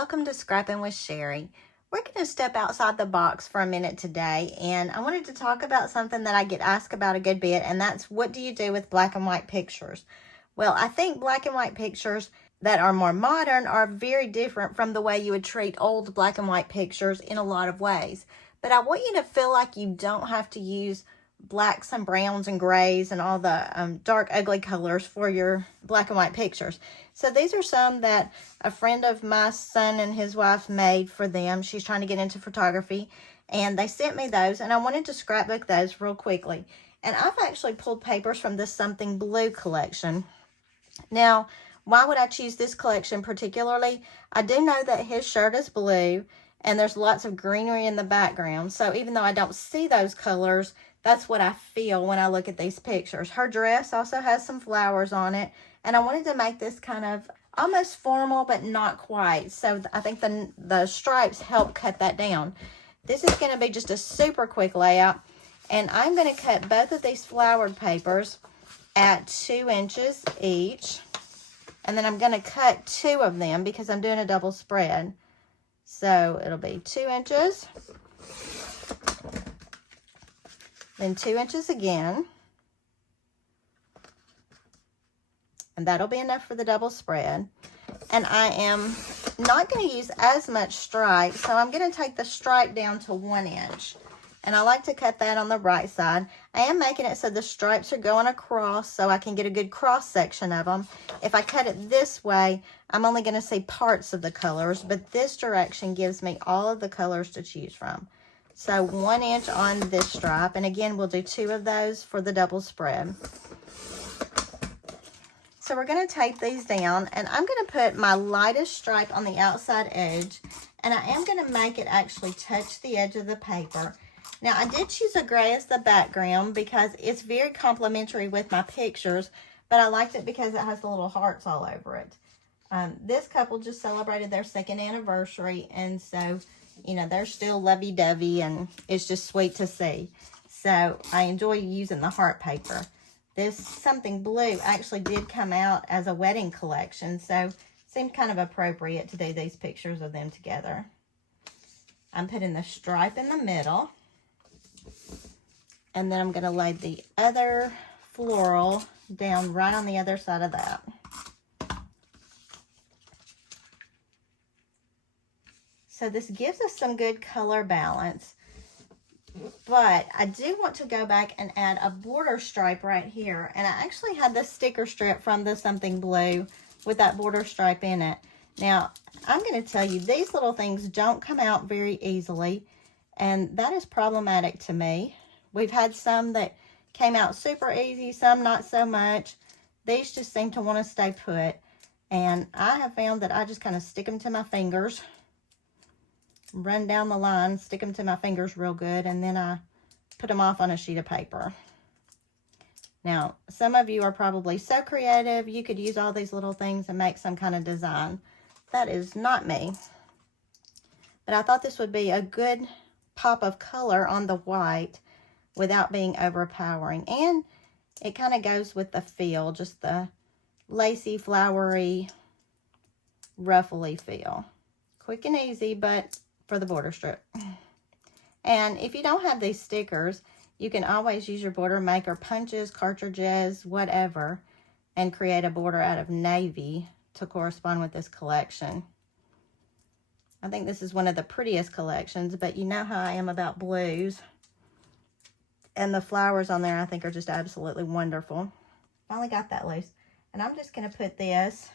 Welcome to Scrappin with Sheri. We're going to step outside the box for a minute today, and I wanted to talk about something that I get asked about a good bit, and that's what do you do with black and white pictures? Well, I think black and white pictures that are more modern are very different from the way you would treat old black and white pictures in a lot of ways. But I want you to feel like you don't have to use blacks and browns and grays and all the dark ugly colors for your black and white pictures. So these are some that a friend of my son and his wife made for them. She's trying to get into photography, and they sent me those, and I wanted to scrapbook those real quickly. And I've actually pulled papers from this Something Blue collection. Now, why would I choose this collection particularly? I do know that his shirt is blue and there's lots of greenery in the background. So even though I don't see those colors, that's what I feel when I look at these pictures. Her dress also has some flowers on it, and I wanted to make this kind of almost formal, but not quite. So I think the stripes help cut that down. This is going to be just a super quick layout, and I'm going to cut both of these flowered papers at 2 inches each, and then I'm going to cut 2 of them because I'm doing a double spread. So it'll be 2 inches, then 2 inches again, and that'll be enough for the double spread. And I am not going to use as much stripe, so I'm going to take the stripe down to 1 inch. And I like to cut that on the right side. I am making it so the stripes are going across so I can get a good cross section of them. If I cut it this way, I'm only going to see parts of the colors, but this direction gives me all of the colors to choose from. So 1 inch on this stripe, and again, we'll do 2 of those for the double spread. So we're going to tape these down, and I'm going to put my lightest stripe on the outside edge, and I am going to make it actually touch the edge of the paper. Now, I did choose a gray as the background because it's very complementary with my pictures, but I liked it because it has the little hearts all over it. This couple just celebrated their 2nd anniversary, and so, you know, they're still lovey-dovey, and it's just sweet to see. So I enjoy using the heart paper. This Something Blue actually did come out as a wedding collection, so it seemed kind of appropriate to do these pictures of them together. I'm putting the stripe in the middle, and then I'm going to lay the other floral down right on the other side of that. So this gives us some good color balance, but I do want to go back and add a border stripe right here. And I actually had this sticker strip from the Something Blue with that border stripe in it. Now, I'm going to tell you, these little things don't come out very easily, and that is problematic to me. We've had some that came out super easy, some not so much. These just seem to want to stay put, and I have found that I just kind of stick them to my fingers, run down the line, stick them to my fingers real good, and then I put them off on a sheet of paper. Now, some of you are probably so creative, you could use all these little things and make some kind of design. That is not me. But I thought this would be a good pop of color on the white without being overpowering. And it kind of goes with the feel, just the lacy, flowery, ruffly feel. Quick and easy, but for the border strip. And if you don't have these stickers, you can always use your border maker punches, cartridges, whatever, and create a border out of navy to correspond with this collection. I think this is one of the prettiest collections, but you know how I am about blues. And the flowers on there, I think, are just absolutely wonderful. Finally got that loose. And I'm just going to put this,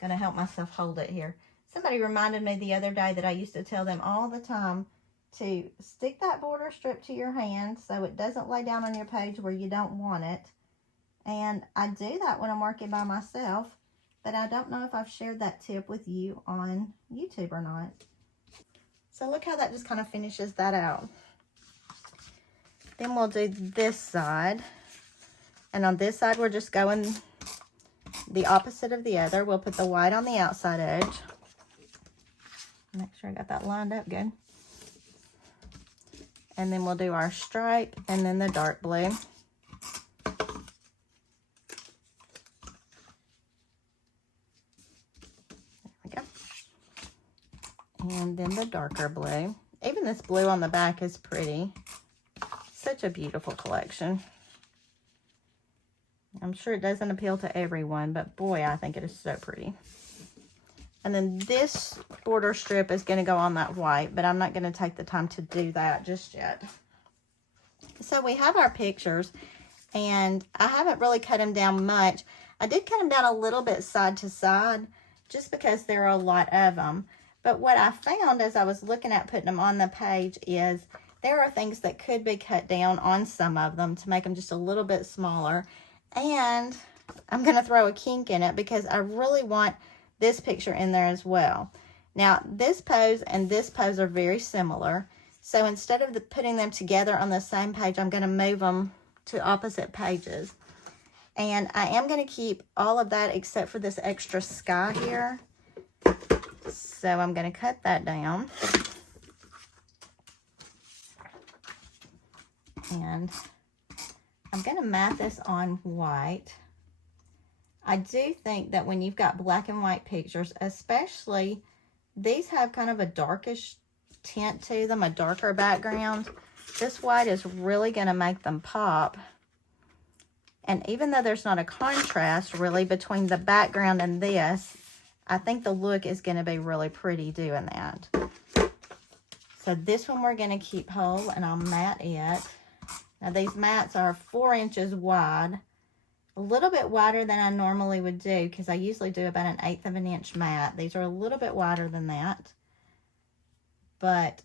going to help myself hold it here. Somebody reminded me the other day that I used to tell them all the time to stick that border strip to your hand so it doesn't lay down on your page where you don't want it. And I do that when I'm working by myself, but I don't know if I've shared that tip with you on YouTube or not. So look how that just kind of finishes that out. Then we'll do this side. And on this side, we're just going the opposite of the other. We'll put the white on the outside edge. Make sure I got that lined up good. And then we'll do our stripe and then the dark blue. There we go. And then the darker blue. Even this blue on the back is pretty. Such a beautiful collection. I'm sure it doesn't appeal to everyone, but boy, I think it is so pretty. And then this border strip is going to go on that white, but I'm not going to take the time to do that just yet. So we have our pictures, and I haven't really cut them down much. I did cut them down a little bit side to side, just because there are a lot of them. But what I found as I was looking at putting them on the page is there are things that could be cut down on some of them to make them just a little bit smaller. And I'm going to throw a kink in it because I really want this picture in there as well. Now, this pose and this pose are very similar. So instead of putting them together on the same page, I'm going to move them to opposite pages. And I am going to keep all of that except for this extra sky here. So I'm going to cut that down. And I'm going to mat this on white. I do think that when you've got black and white pictures, especially these have kind of a darkish tint to them, a darker background. This white is really going to make them pop. And even though there's not a contrast really between the background and this, I think the look is going to be really pretty doing that. So this one we're going to keep whole, and I'll mat it. Now these mats are 4 inches wide, a little bit wider than I normally would do because I usually do about 1/8 of an inch mat. These are a little bit wider than that, but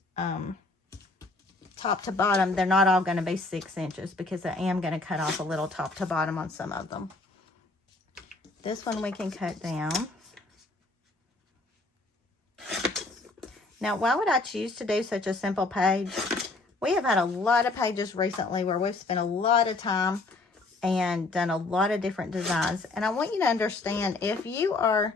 top to bottom, they're not all going to be 6 inches because I am going to cut off a little top to bottom on some of them. This one we can cut down. Now, why would I choose to do such a simple page? We have had a lot of pages recently where we've spent a lot of time and done a lot of different designs. And I want you to understand, if you are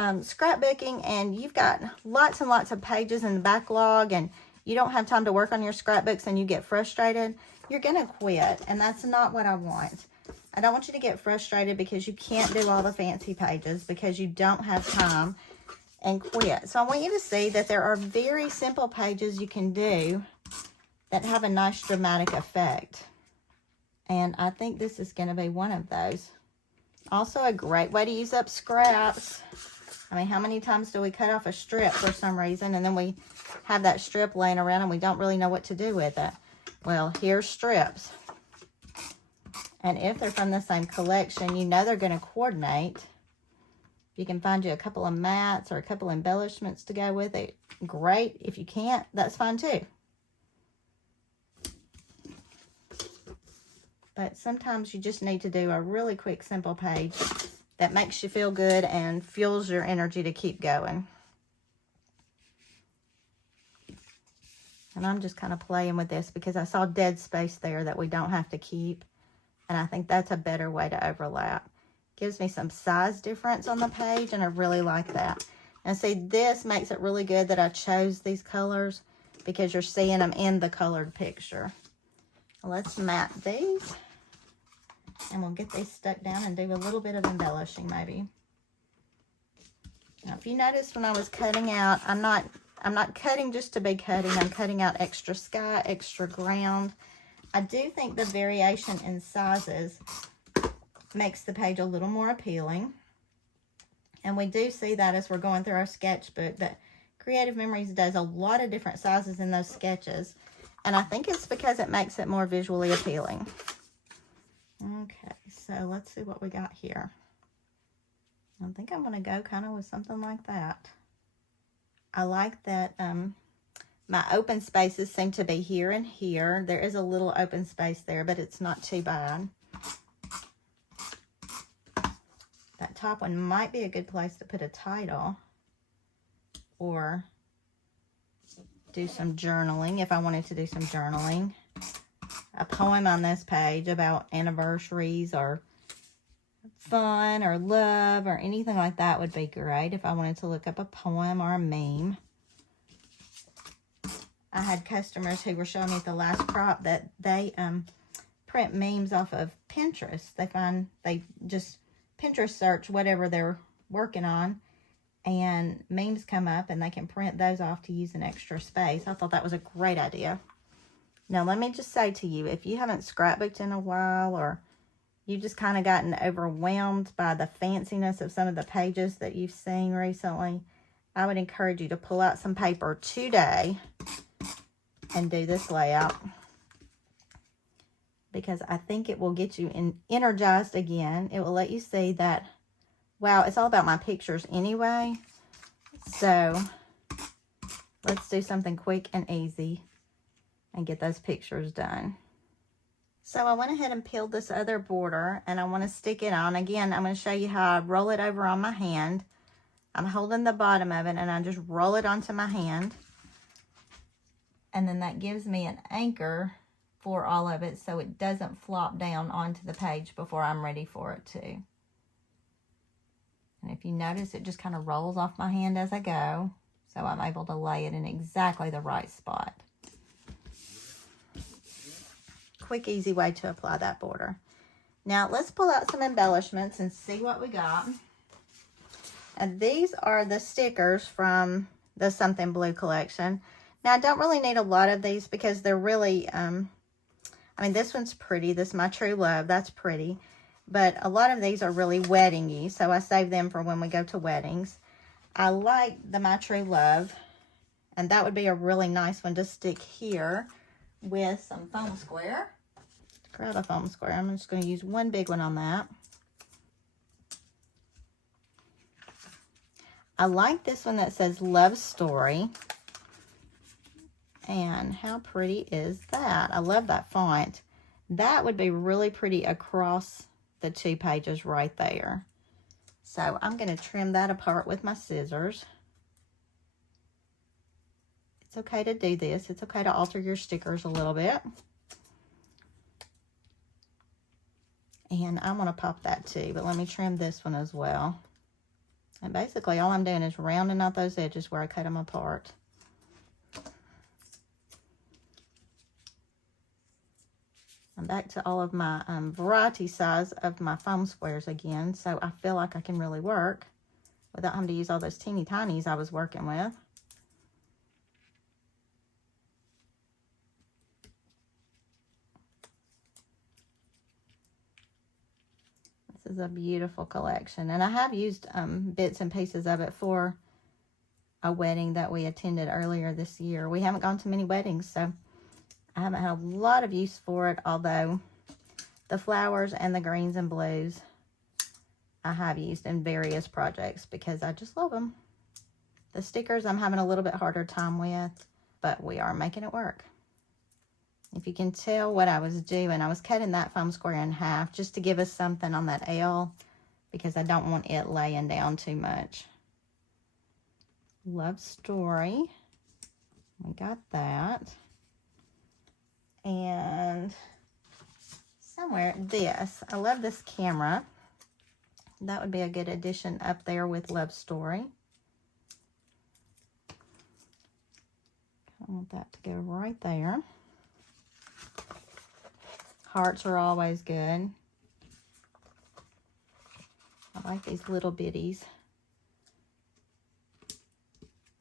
scrapbooking and you've got lots and lots of pages in the backlog and you don't have time to work on your scrapbooks and you get frustrated, you're going to quit. And that's not what I want. I don't want you to get frustrated because you can't do all the fancy pages because you don't have time and quit. So I want you to see that there are very simple pages you can do that have a nice dramatic effect. And I think this is going to be one of those. Also a great way to use up scraps. I mean, how many times do we cut off a strip for some reason and then we have that strip laying around and we don't really know what to do with it? Well, here's strips. And if they're from the same collection, you know they're going to coordinate. If you can find you a couple of mats or a couple of embellishments to go with it, great. If you can't, that's fine too. But sometimes you just need to do a really quick, simple page that makes you feel good and fuels your energy to keep going. And I'm just kind of playing with this because I saw dead space there that we don't have to keep. And I think that's a better way to overlap. Gives me some size difference on the page, and I really like that. And see, this makes it really good that I chose these colors because you're seeing them in the colored picture. Let's mat these. And we'll get these stuck down and do a little bit of embellishing maybe. Now, if you noticed when I was cutting out, I'm not cutting just to be cutting. I'm cutting out extra sky, extra ground. I do think the variation in sizes makes the page a little more appealing. And we do see that as we're going through our sketchbook, that Creative Memories does a lot of different sizes in those sketches. And I think it's because it makes it more visually appealing. Okay, so let's see what we got here. I think I'm going to go kind of with something like that. I like that my open spaces seem to be here and here. There is a little open space there, but it's not too bad. That top one might be a good place to put a title or do some journaling if I wanted to do some journaling. A poem on this page about anniversaries or fun or love or anything like that would be great if I wanted to look up a poem or a meme. I had customers who were showing me at the last crop that they print memes off of Pinterest. They just Pinterest search whatever they're working on and memes come up and they can print those off to use an extra space. I thought that was a great idea. Now, let me just say to you, if you haven't scrapbooked in a while, or you've just kind of gotten overwhelmed by the fanciness of some of the pages that you've seen recently, I would encourage you to pull out some paper today and do this layout, because I think it will get you energized again. It will let you see that, wow, it's all about my pictures anyway. So let's do something quick and easy and get those pictures done. So I went ahead and peeled this other border, and I want to stick it on. Again, I'm going to show you how I roll it over on my hand. I'm holding the bottom of it, and I just roll it onto my hand. And then that gives me an anchor for all of it, so it doesn't flop down onto the page before I'm ready for it to. And if you notice, it just kind of rolls off my hand as I go, so I'm able to lay it in exactly the right spot. Quick, easy way to apply that border. Now, let's pull out some embellishments and see what we got. And these are the stickers from the Something Blue collection. Now, I don't really need a lot of these because they're really, I mean, this one's pretty. This is My True Love. That's pretty. But a lot of these are really wedding-y, so I save them for when we go to weddings. I like the My True Love, and that would be a really nice one to stick here with some foam square. Grab a foam square. I'm just going to use one big one on that. I like this one that says Love Story. And how pretty is that? I love that font. That would be really pretty across the two pages right there. So I'm going to trim that apart with my scissors. It's okay to do this. It's okay to alter your stickers a little bit. And I'm going to pop that too, but let me trim this one as well. And basically all I'm doing is rounding out those edges where I cut them apart. I'm back to all of my variety size of my foam squares again, so I feel like I can really work without having to use all those teeny tinies I was working with. This is a beautiful collection, and I have used bits and pieces of it for a wedding that we attended earlier this year. We haven't gone to many weddings, so I haven't had a lot of use for it, although the flowers and the greens and blues I have used in various projects because I just love them. The stickers I'm having a little bit harder time with, but we are making it work. If you can tell what I was doing, I was cutting that foam square in half just to give us something on that L because I don't want it laying down too much. Love Story. We got that. And somewhere, this. I love this camera. That would be a good addition up there with Love Story. I want that to go right there. Hearts are always good. I like these little bitties.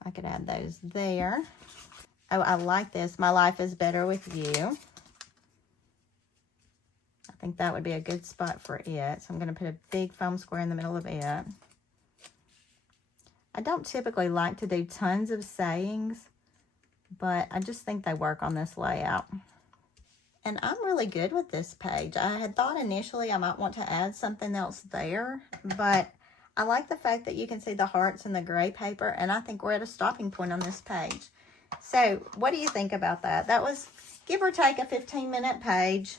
I could add those there. Oh, I like this. My Life is Better with You. I think that would be a good spot for it. So I'm going to put a big foam square in the middle of it. I don't typically like to do tons of sayings, but I just think they work on this layout. And I'm really good with this page. I had thought initially I might want to add something else there, but I like the fact that you can see the hearts in the gray paper, and I think we're at a stopping point on this page. So what do you think about that? That was, give or take, a 15-minute page,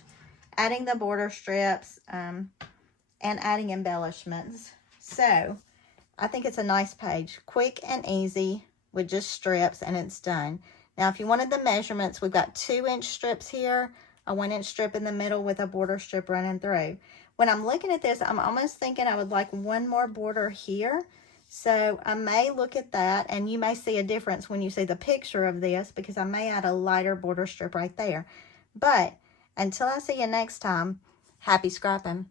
adding the border strips and adding embellishments. So I think it's a nice page, quick and easy with just strips, and it's done. Now, if you wanted the measurements, we've got 2-inch strips here, a 1-inch strip in the middle with a border strip running through. When I'm looking at this, I'm almost thinking I would like one more border here. So I may look at that, and you may see a difference when you see the picture of this because I may add a lighter border strip right there. But until I see you next time, happy scrapping.